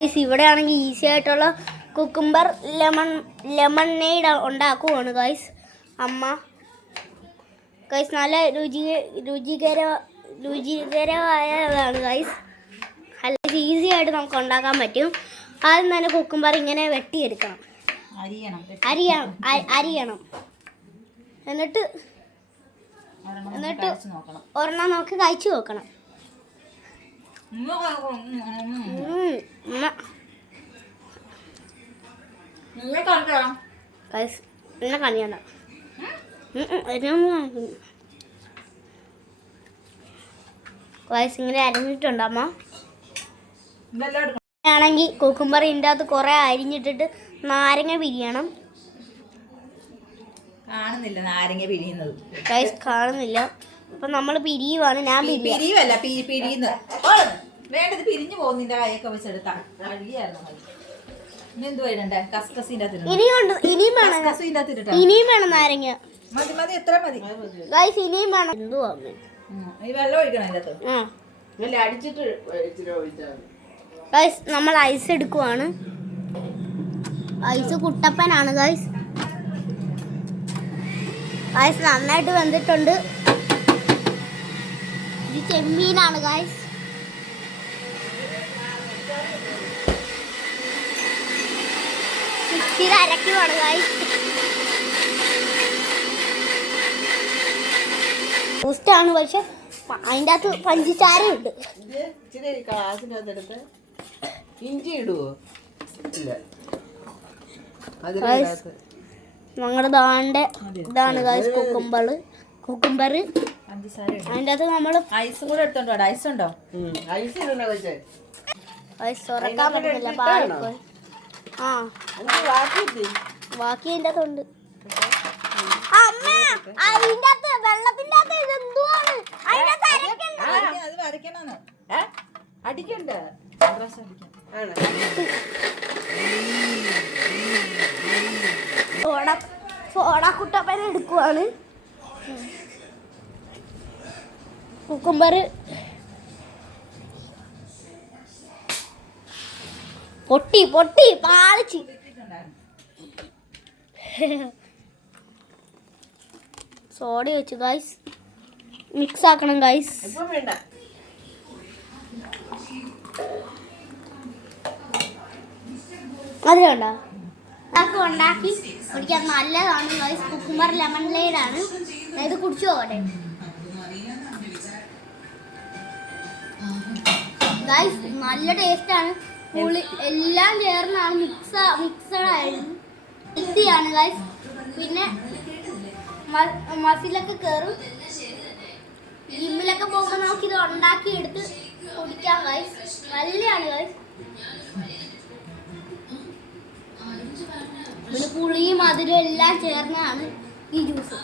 ഇവിടെ ആണെങ്കിൽ ഈസി ആയിട്ടുള്ള കുക്കുംബർ ലെമണേഡ് ഉണ്ടാക്കുവാണ് ഗൈസ് അമ്മ. ഗൈസ് നല്ല രുചികരമായതാണ് ഗൈസ്. നല്ല ഈസി ആയിട്ട് നമുക്ക് ഉണ്ടാക്കാൻ പറ്റും. ആദ്യം തന്നെ കുക്കുംബർ ഇങ്ങനെ വെട്ടിയെടുക്കണം, അരിയണം. എന്നിട്ട് ഒരെണ്ണം നോക്കി കഴിച്ചു നോക്കണം. എന്നെ കണിയണ്ട ഇങ്ങനെ അരിഞ്ഞിട്ടുണ്ട് അമ്മ. ആണെങ്കിൽ കുക്കുംബർ ഇതിൻ്റെ അകത്ത് കുറെ അരിഞ്ഞിട്ടിട്ട് നാരങ്ങ പിരിയണം. കാണുന്നില്ല നാരങ്ങ പിരിയുന്നത്, കാണുന്നില്ല. അപ്പൊ നമ്മൾ പിരിയുവാണ്. ഞാൻ പിരിയുവല്ല പിരിയുന്നത് വേണ്ടത് പിരിഞ്ഞു പോകുന്നില്ല. കൈയൊക്കെ വെച്ചെടുത്താ ഇനിയും വേണം നാരങ്ങ. മതി മതി, എത്ര മതി ഗൈസ്, ഇനിയും വേണം. എന്തുവാ വെള്ളം ഒഴിക്കണം ഗൈസ്. നമ്മൾ ഐസ് എടുക്കുവാണ്. ഐസ് കുട്ടപ്പനാണ് ഗൈസ്. ഗൈസ് നന്നായിട്ട് വെന്തിട്ടുണ്ട്. ഇത് ചെമ്മീനാണ് ഗൈസ്. മിക്സിയിൽ അരക്കുവാണ് ഗൈസ്. ബൂസ്റ്റാണ്, പക്ഷെ അതിൻ്റെ അകത്ത് പഞ്ചസാരയുണ്ട്. ഇഞ്ചി ഇടുവോ? ഞങ്ങളുടെ ദാണ്ട് ഇതാണ് ഗൈസ് കുക്കുംബർ. അതിൻ്റെ അകത്ത് നമ്മൾ ഐസും കൂടെ എടുത്തോണ്ടോ? ഐസ് ഉണ്ടോ? ഐസ് തുറക്കാൻ പറ്റുന്നില്ല, പാടിപ്പോയി. ആ ബാക്കി അതിൻ്റെ അകത്തുണ്ട്. അതിൻ്റെ അകത്ത് വെള്ളത്തിൻ്റെ അകത്ത് ഇതെന്തുവാണ്? അടിക്കണ്ട സോഡ കുട്ടപ്പന എടുക്കുവാണ്. കുക്കുംബർ പൊട്ടി പാളിച്ച്. സോഡ വെച്ച് ഗൈസ് മിക്സ് ആക്കണം ഗൈസ്. അതിലുണ്ടോ? ഉണ്ടാക്കി കുടിക്കാൻ നല്ലതാണ് ഗൈസ്. കുക്കുംബർ ലെമണേഡാണ്. ഇത് കുടിച്ചു പോകട്ടെ ഗൈസ്. നല്ല ടേസ്റ്റാണ്. പുളി എല്ലാം ചേർന്നാണ് മിക്സഡ് ആയിരുന്നു. ഹെൽത്തിയാണ് ഗൈസ്. പിന്നെ മസിലൊക്കെ കയറും. ജിമ്മിലൊക്കെ പോകുമ്പോൾ നമുക്ക് ഇത് ഉണ്ടാക്കി എടുത്ത് കുടിക്കാം ഗൈസ്. നല്ലതാണ് ഗൈസ്. പിന്നെ പുളിയും മധുരവും എല്ലാം ചേർന്നാണ് ഈ ജ്യൂസ്.